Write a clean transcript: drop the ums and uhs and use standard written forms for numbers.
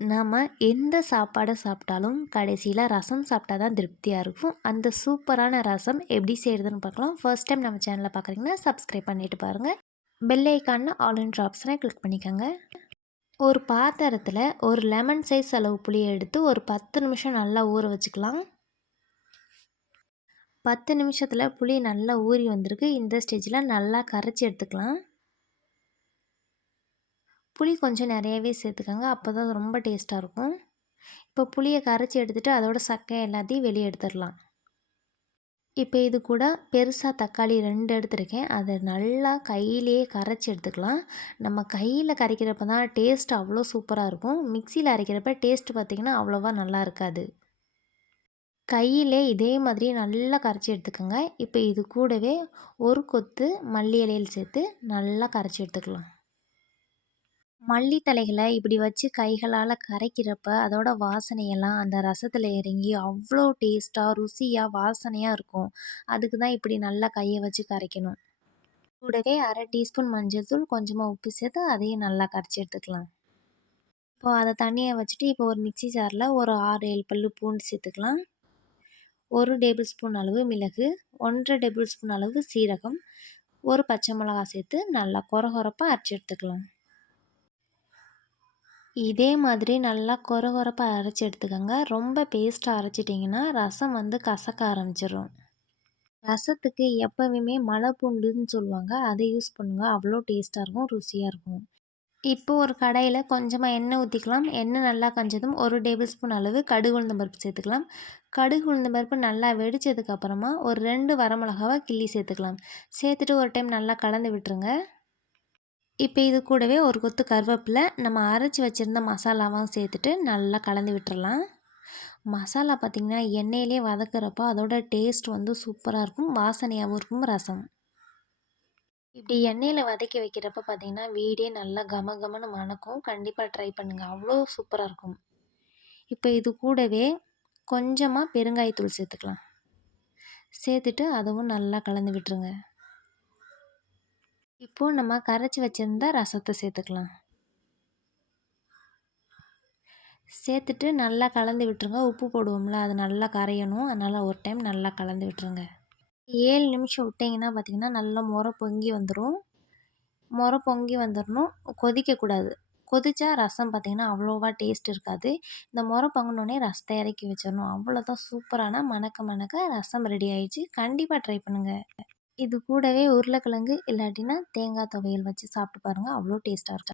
நாம எந்த சாப்பாடு சாப்பிட்டாலும் கடைசியில் ரசம் சாப்பிட்டா தான் திருப்தியாக இருக்கும். அந்த சூப்பரான ரசம் எப்படி செய்கிறதுன்னு பார்க்கலாம். ஃபர்ஸ்ட் டைம் நம்ம சேனலை பார்க்குறீங்கன்னா சப்ஸ்கிரைப் பண்ணிட்டு பாருங்கள். பெல் ஐக்கான ஆல் இன் ஆப்ஷனை கிளிக் பண்ணிக்கோங்க. ஒரு பாத்திரத்தில் ஒரு லெமன் சைஸ் அளவு புளியை எடுத்து ஒரு 10 நிமிஷம் நல்லா ஊற வச்சுக்கலாம். 10 நிமிஷத்தில் புளி நல்லா ஊறி வந்திருக்கு. இந்த ஸ்டேஜில் நல்லா கரைச்சி எடுத்துக்கலாம். புளி கொஞ்சம் நிறையவே சேர்த்துக்கோங்க, அப்போ தான் ரொம்ப டேஸ்ட்டாக இருக்கும். இப்போ புளியை கரைச்சி எடுத்துகிட்டு அதோட சக்கை எல்லாத்தையும் வெளியே எடுத்துடலாம். இப்போ இது கூட பெருசாக தக்காளி 2 எடுத்துருக்கேன். அதை நல்லா கையிலேயே கரைச்சி எடுத்துக்கலாம். நம்ம கையில் கரைக்கிறப்ப தான் டேஸ்ட் அவ்வளோ சூப்பராக இருக்கும். மிக்சியில் அரைக்கிறப்ப டேஸ்ட்டு பார்த்திங்கன்னா அவ்வளோவா நல்லா இருக்காது. கையிலே இதே மாதிரி நல்லா கரைச்சி எடுத்துக்கோங்க. இப்போ இது கூடவே ஒரு கொத்து மல்லி இலையில் சேர்த்து நல்லா கரைச்சி எடுத்துக்கலாம். மல்லி தழைகளை இப்படி வச்சு கைகளால் கரைக்கிறப்ப அதோட வாசனையெல்லாம் அந்த ரசத்தில் இறங்கி அவ்வளோ டேஸ்ட்டாக ருசியாக வாசனையாக இருக்கும். அதுக்கு தான் இப்படி நல்லா கையை வச்சு கரைக்கணும். கூடவே அரை டீஸ்பூன் மஞ்சள் தூள், கொஞ்சமாக உப்பு சேர்த்து அதையும் நல்லா கரைச்சி எடுத்துக்கலாம். இப்போது அதை தண்ணியை வச்சுட்டு இப்போ ஒரு மிக்சி ஜாரில் ஒரு 6-7 பல்லு பூண்டு சேர்த்துக்கலாம். 1 டேபிள் ஸ்பூன் அளவு மிளகு, 1 டேபிள் ஸ்பூன் அளவு சீரகம், ஒரு பச்சை மிளகா சேர்த்து நல்லா கொரகொரப்பாக அரைச்சி எடுத்துக்கலாம். இதே மாதிரி நல்லா கொரகொரப்பாக அரைச்சி எடுத்துக்கோங்க. ரொம்ப பேஸ்ட்டாக அரைச்சிட்டிங்கன்னா ரசம் கசக்க ஆரம்பிச்சிடும். ரசத்துக்கு எப்போவுமே மலை பூண்டுன்னு சொல்லுவாங்க, அதை யூஸ் பண்ணுங்கள். அவ்வளோ டேஸ்ட்டாக இருக்கும், ருசியாக இருக்கும். இப்போ ஒரு கடாயில் கொஞ்சமாக எண்ணெய் ஊற்றிக்கலாம். எண்ணெய் நல்லா காஞ்சதும் 1 டேபிள் ஸ்பூன் அளவு கடுகு உளுந்தம் பருப்பு சேர்த்துக்கலாம். கடுகு உளுந்தம் பருப்பு நல்லா வெடித்ததுக்கப்புறமா ஒரு 2 வரமிளகாவை கிள்ளி சேர்த்துக்கலாம். சேர்த்துட்டு ஒரு டைம் நல்லா கலந்து விட்டுருங்க. இப்போ இது கூடவே ஒரு கொத்து கருவேப்பிலை, நம்ம அரைச்சி வச்சுருந்த மசாலாவும் சேர்த்துட்டு நல்லா கலந்து விட்டுறலாம். மசாலா பார்த்திங்கன்னா எண்ணெயிலே வதக்கிறப்போ அதோட டேஸ்ட் சூப்பராக இருக்கும், வாசனையாகவும் இருக்கும் ரசம். இப்படி எண்ணெயில் வதக்கி வைக்கிறப்ப பார்த்திங்கன்னா வீடே நல்லா கமகமன்னு மணக்கும். கண்டிப்பாக ட்ரை பண்ணுங்கள், அவ்வளோ சூப்பராக இருக்கும். இப்போ இது கூடவே கொஞ்சமாக பெருங்காயத்தூள் சேர்த்துக்கலாம். சேர்த்துட்டு அதுவும் நல்லா கலந்து விட்டுருங்க. இப்போது நம்ம கரைச்சி வச்சுருந்த ரசத்தை சேர்த்துக்கலாம். சேர்த்துட்டு நல்லா கலந்து விட்டுருங்க. உப்பு போடுவோம்ல, அது நல்லா கரையணும். அதனால் ஒரு டைம் நல்லா கலந்து விட்டுருங்க. 7 நிமிஷம் விட்டிங்கன்னா பார்த்திங்கன்னா நல்லா முறை பொங்கி வந்துடும். முறை பொங்கி வந்துடணும், கொதிக்கக்கூடாது. கொதிச்சா ரசம் பார்த்திங்கன்னா அவ்வளோவா டேஸ்ட் இருக்காது. இந்த முறை பொங்கினோடனே ரசத்தை இறக்கி வச்சிடணும். அவ்வளோதான், சூப்பரான மணக்க மணக்க ரசம் ரெடி ஆயிடுச்சு. கண்டிப்பாக ட்ரை பண்ணுங்கள். இது கூடவே உருளைக்கிழங்கு இல்லாட்டினா தேங்காய் துவையல் வச்சு சாப்பிட்டு பாருங்கள், அவ்வளோ டேஸ்ட்டாக இருக்கும்.